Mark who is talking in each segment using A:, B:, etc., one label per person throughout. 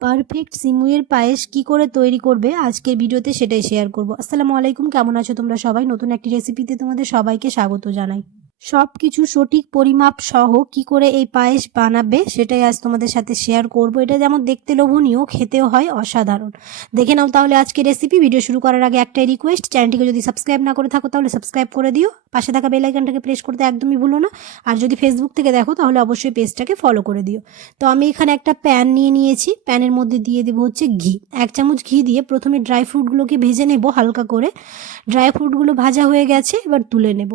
A: Perfect সিমুয়ের পায়েস কি করে তৈরি করবে? আজকের ভিডিওতে সেটাই শেয়ার করব। আসসালামু আলাইকুম, কেমন আছো তোমরা সবাই? নতুন একটি রেসিপিতে তোমাদের সবাইকে স্বাগত জানাই। সব কিছু সঠিক পরিমাপ সহ কি করে এই পায়েস বানাবে সেটাই আজ তোমাদের সাথে শেয়ার করব। এটা যেমন দেখতে লোভনীয়, খেতেও হয় অসাধারণ। দেখে নাও তাহলে আজকে রেসিপি ভিডিও শুরু করার আগে একটাই রিকোয়েস্ট চ্যানেলটিকে যদি সাবস্ক্রাইব না করে থাকো তাহলে সাবস্ক্রাইব করে দিও। পাশে থাকা বেল আইকনটাকে প্রেস করতে একদমই ভুলো না। আর যদি ফেসবুক থেকে দেখো তাহলে অবশ্যই পেজটাকে ফলো করে দিও। তো আমি এখানে একটা প্যান নিয়ে নিয়েছি। প্যানের মধ্যে দিয়ে দেবো হচ্ছে ঘি। এক চামচ ঘি দিয়ে প্রথমে ড্রাই ফ্রুটগুলোকে ভেজে নেব হালকা করে। ড্রাই ফ্রুটগুলো ভাজা হয়ে গেছে, এবার তুলে নেব।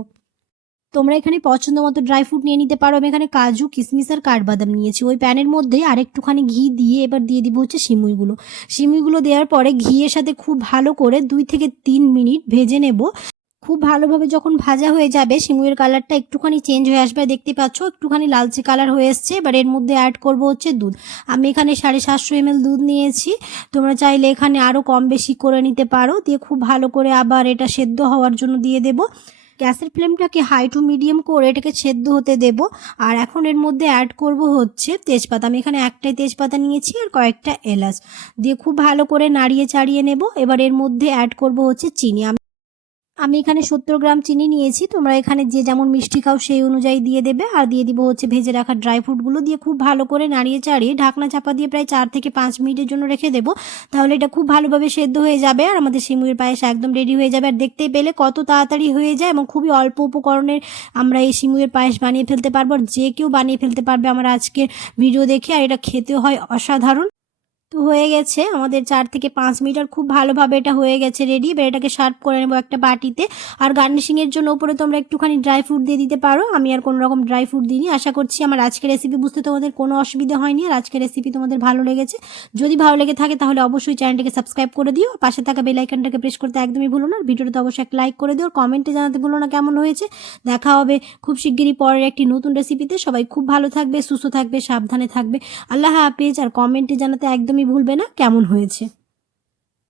A: তোমরা এখানে পছন্দ মতো ড্রাই ফ্রুট নিয়ে নিতে পারো। আমি এখানে কাজু কিশমিশ আর কাঠবাদাম নিয়েছি। ওই প্যানের মধ্যে আরেকটুখানি ঘি দিয়ে এবার দিয়ে দিব হচ্ছে সিমুইগুলো সিমুইগুলো দেওয়ার পরে ঘিয়ের সাথে খুব ভালো করে দুই থেকে তিন মিনিট ভেজে নেব। খুব ভালোভাবে যখন ভাজা হয়ে যাবে সিমুইয়ের কালারটা একটুখানি চেঞ্জ হয়ে আসবে। দেখতে পাচ্ছ, একটুখানি লালচে কালার হয়ে এসছে। এবার এর মধ্যে অ্যাড করব হচ্ছে দুধ। আমি এখানে সাড়ে সাতশো এমএল দুধ নিয়েছি। তোমরা চাইলে এখানে আরও কম বেশি করে নিতে পারো। দিয়ে খুব ভালো করে আবার এটা সেদ্ধ হওয়ার জন্য দিয়ে দেবো। গ্যাসের ফ্লেমটাকে হাই টু মিডিয়াম করে এটাকে সেদ্ধ হতে দেব। আর এখন এর মধ্যে অ্যাড করব হচ্ছে তেজপাতা। আমি এখানে একটাই তেজপাতা নিয়েছি আর কয়েকটা এলাচ। দিয়ে খুব ভালো করে নাড়িয়ে চাড়িয়ে নেব। এবার এর মধ্যে অ্যাড করব হচ্ছে চিনি। আমি এখানে সত্তর গ্রাম চিনি নিয়েছি। তোমরা এখানে যে যেমন মিষ্টি খাও সেই অনুযায়ী দিয়ে দেবে। আর দিয়ে দিব হচ্ছে ভেজে রাখা ড্রাই ফ্রুটগুলো দিয়ে খুব ভালো করে নাড়িয়ে চাড়িয়ে ঢাকনা চাপা দিয়ে প্রায় চার থেকে পাঁচ মিনিটের জন্য রেখে দেবো। তাহলে এটা খুব ভালোভাবে সেদ্ধ হয়ে যাবে আর আমাদের সিমুইয়ের পায়েস একদম রেডি হয়ে যাবে। আর দেখতে পেলে কত তাড়াতাড়ি হয়ে যায় এবং খুবই অল্প উপকরণের আমরা এই সিমুইয়ের পায়েস বানিয়ে ফেলতে পারব। আর যে কেউ বানিয়ে ফেলতে পারবে আমার আজকের ভিডিও দেখে। আর এটা খেতে হয় অসাধারণ। তো হয়ে গেছে। আমাদের চার থেকে পাঁচ মিনিট আর খুব ভালোভাবে এটা হয়ে গেছে রেডি এবার এটাকে সার্ভ করে নেব একটা বাটিতে। আর গার্নিশিংয়ের জন্য উপরে তোমরা একটুখানি ড্রাই ফ্রুট দিয়ে দিতে পারো। আমি আর কোনো রকম ড্রাই ফ্রুট দিইনি। আশা করছি আমার আজকের রেসিপি বুঝতে তোমাদের কোনো অসুবিধা হয়নি। আর আজকের রেসিপি তোমাদের ভালো লেগেছে। যদি ভালো লেগে থাকে তাহলে অবশ্যই চ্যানেলটাকে সাবস্ক্রাইব করে দিও। পাশে থাকা বেল আইকনটাকে প্রেস করতে একদমই ভুলো না। আর ভিডিওটা অবশ্যই একটা লাইক করে দিও। কমেন্টে জানাতে ভুলো না কেমন হয়েছে। দেখা হবে খুব শিগগিরই পরের একটি নতুন রেসিপিতে সবাই খুব ভালো থাকবে, সুস্থ থাকবে, সাবধানে থাকবে। আল্লাহ হাফেজ। আর কমেন্টে জানাতে একদমই ভুলবে না কেমন হয়েছে।